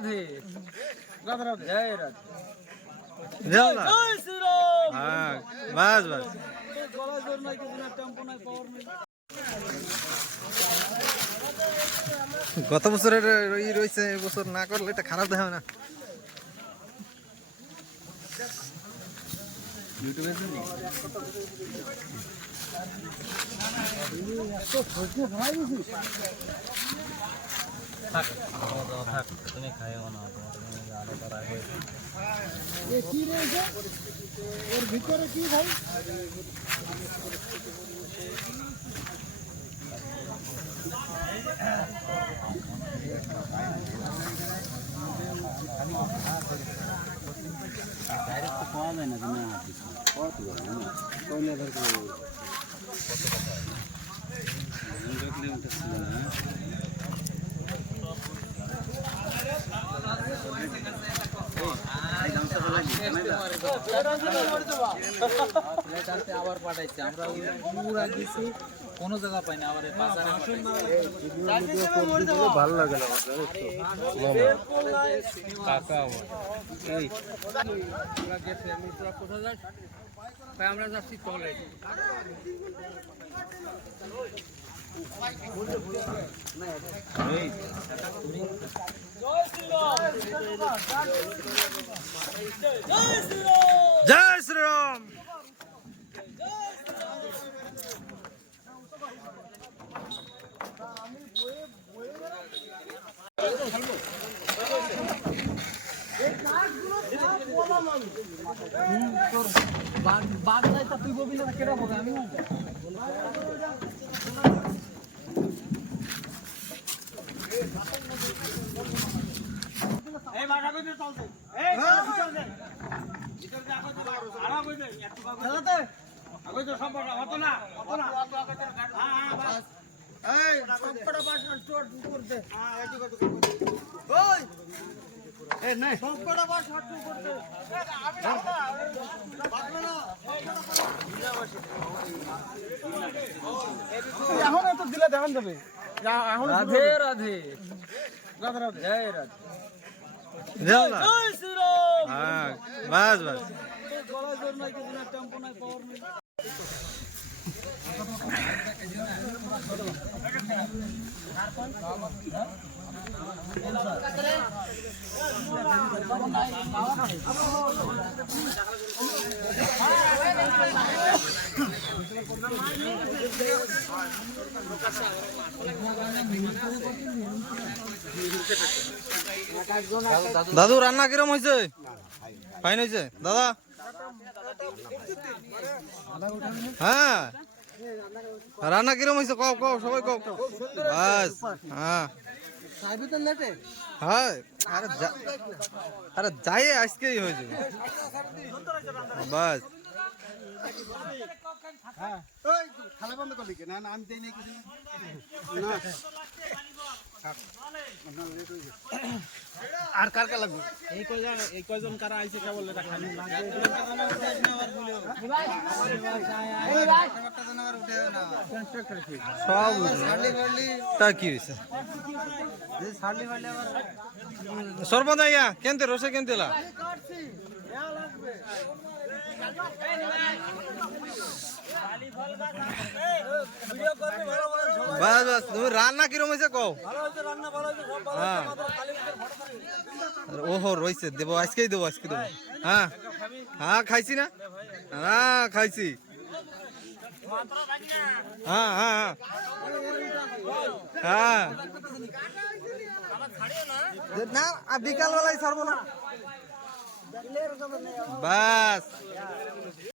রাধে রাধে রাধে জয় রাধে জয় জয় শ্রীরাম। হ্যাঁ বাস বাস গলা জোর নাই, কিছু না, টেম্পো নাই, পাওয়ার নেই। গত বছরের ই রয়েছে, এবছর না করলে এটা খারাপ দেখাবে না। ইউটিউবে ওর ভিতরে কি ভাই? ডাইরেক্ট পাওয়া যায় না, আবার পাঠাইছে, আমরা পুরা দিছি, কোনো জায়গা পাই না। আবার ভালো লাগে না আমরা যাচ্ছি চলে। জয় শ্রীরাম। বাঘ নাই তা তুই বলবি না, কেটা বলবে? আমি এখন তো দিলে দেখান যাবে। রাধে রাধে রাধে রাধে জয় রাধে জয় শ্রীরাম। হ্যাঁ বাস বাস গলা জোর নাই, কিছু না, টেম্পো নাই, পাওয়ার নেই। দাদু রান্না কিরম হয়েছে? ফাইন হয়েছে দাদা? হ্যাঁ রান্না কিরম হয়েছে? কও কও সবাই কও। বাস হ্যাঁ হ্যাঁ আরে যাই আজকেই হয়েছে বাস। খালা বন্ধ করলি না, আমি দেই নাই কিছু আর কার কার লাগবে? এই কয়জন কারা আইছে কেবল এটা খালি সব তা কি হয়েছে? সর্বদাইয়া কেনতে রসে কেনতেলা বাস বাস। তুমি রান্না কিরম হয়েছে কও? হ্যাঁ ওহো রয়েছে, দেবো আজকেই দেবো, আজকে দেবো। হ্যাঁ হ্যাঁ খাইছি না, হ্যাঁ খাইছি। হ্যাঁ হ্যাঁ হ্যাঁ না বিকাল বেলায় ছাড়বো না বাস।